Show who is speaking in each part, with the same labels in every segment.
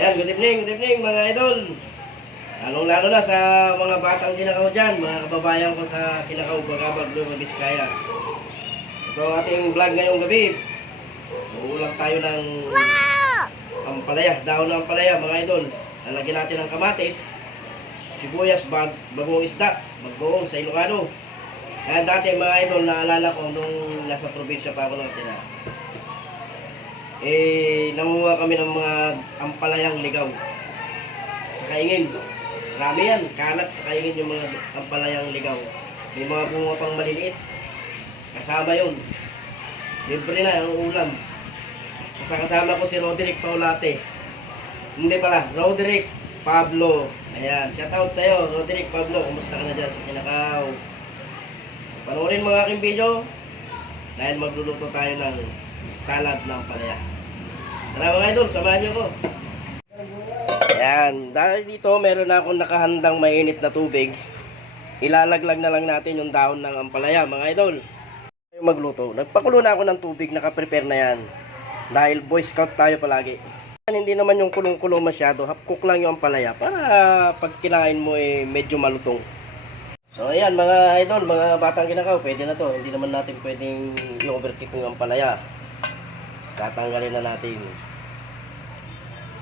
Speaker 1: Ayan, good evening, good evening mga idol. Lalong lalo na sa mga batang kinakaw dyan, mga kababayan ko sa kinakaw, Bagabag, Luma, Biskaya. Ito ang ating vlog ngayong gabi. Uulam tayo ng ampalaya, dahon ng ampalaya mga idol. Lalagyan natin ng kamatis, sibuyas, bag, bagong isda, bagoong sa Ilocano. Kaya dati mga idol, naalala ko nung nasa probinsya pa ako nakatira. Eh, nanguha kami ng mga ampalayang ligaw. Sa kaingin. Marami yan. Kalat sa kaingin yung mga ampalayang ligaw. May mga bunga pang maliliit. Kasama yun. Libre na ang ulam. Kasi kasama ko si Roderick Paulate. Hindi pala, Roderick Pablo. Ayan, shout out sa'yo, Roderick Pablo. Kumusta ka na dyan sa Kinakaw? Panoorin mga aking video dahil magluluto tayo ng salad ng palaya. Tara mga idol, samahan niyo ko. Ayan, dahil dito meron na akong nakahandang mainit na tubig. Ilalaglag na lang natin yung dahon ng ampalaya mga idol. Tayo magluto. Nagpakulo na ako ng tubig, nakaprepare na yan. Dahil boy scout tayo palagi. Hindi naman yung kulong-kulong masyado, half cook lang yung ampalaya para pag kinain mo eh medyo malutong. So ayan mga idol, mga batang kinakaw, pwede na to. Hindi naman natin pwedeng i-overcook yung ampalaya. Tatanggalin na natin.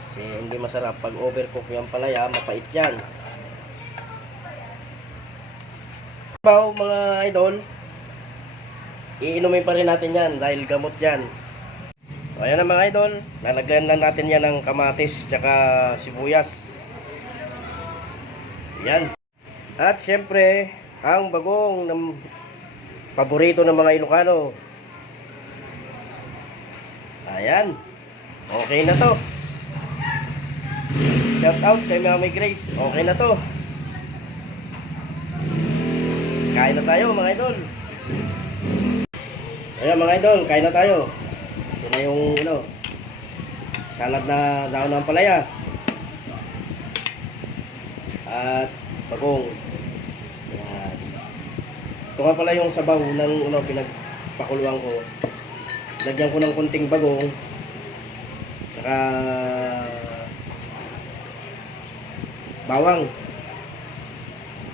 Speaker 1: Kasi hindi masarap pag overcook yung ampalaya, mapait yan. Baw mga idol, iinumin pa rin natin yan dahil gamot yan. So ayan na mga idol, lalagyan lang natin yan ng kamatis tsaka sibuyas. Yan. At syempre, ang bagong ng paborito ng mga Ilocano. Ayan. Okay na to. Shout out kay Mami Grace. Okay na to. Kain na tayo mga idol. Ayan mga idol, kain na tayo. Ito na yung ano, salad na daon ng palaya. At bagong. Yan. Ito nga pala yung sabaw ng ano, pinagpakuluan ko. Lagyan ko ng kunting bagong. Saka bawang.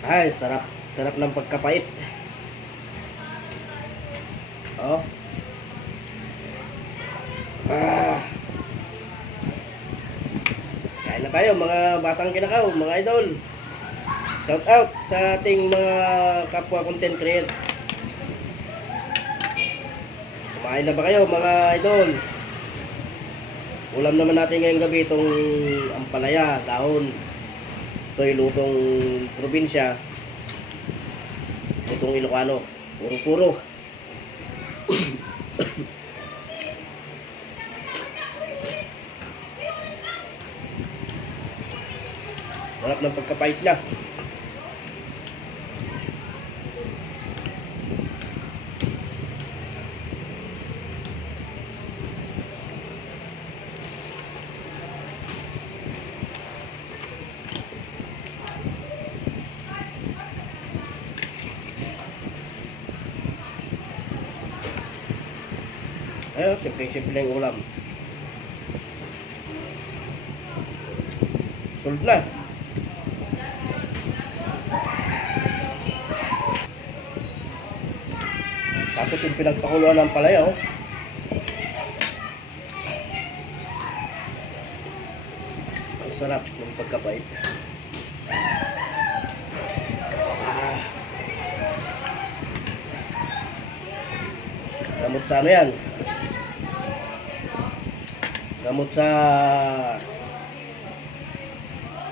Speaker 1: Ay, sarap. Sarap ng pagkapait. Oh. Ah. Kain na tayo mga batang kinakaw, mga idol. Shout out sa ating mga kapwa content creator. Kumain na ba kayo mga idol? Ulam naman natin ngayong gabi itong ampalaya, dahon. Ito'y lutong probinsya. Lutong Ilocano. Puro-puro. Sarap ng pagkapait niya. Ayun, simple-simple yung ulam. Solve na. Tapos yung pinagpakuluan ng palaya, oh. Ang sarap ng pagkapait. Ah. Gamot sa ano yan? Gamot sa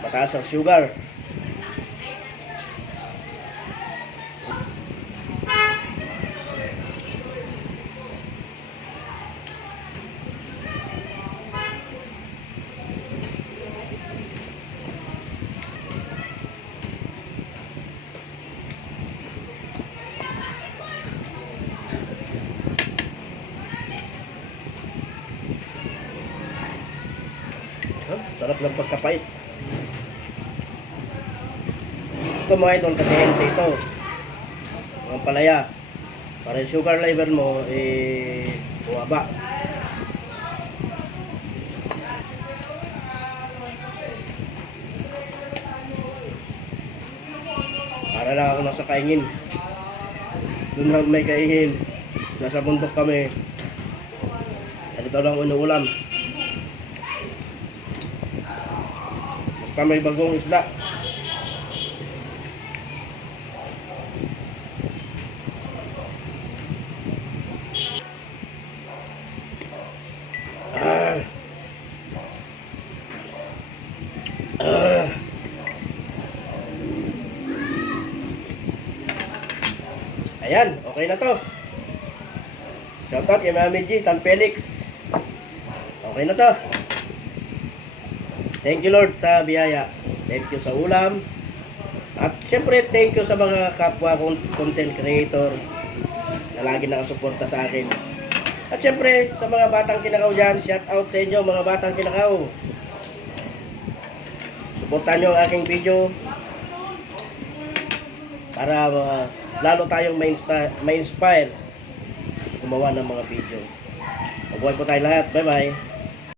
Speaker 1: mataas ang sugar. Sarap ng pagkapait. Ito mga idol, kasihente ito. Ang palaya. Para yung sugar level mo, eh, bumaba. Para lang ako nasa kaingin. Doon lang may kaingin. Nasa bundok kami. Ganito lang unuulam. Basta may bagong isda. Ah. Ah. Ayan, okay na to. Shoutout kay Mami G, Tan Felix. Okay na to. Thank you Lord sa biyaya. Thank you sa ulam. At syempre, thank you sa mga kapwa content creator na lagi nakasuporta sa akin. At syempre, sa mga batang kinakaw dyan, shout out sa inyo mga batang kinakaw. Suportahan nyo ang aking video para uh, lalo tayong ma-inspire gumawa ng mga video. Mabuhay po tayo lahat. Bye-bye.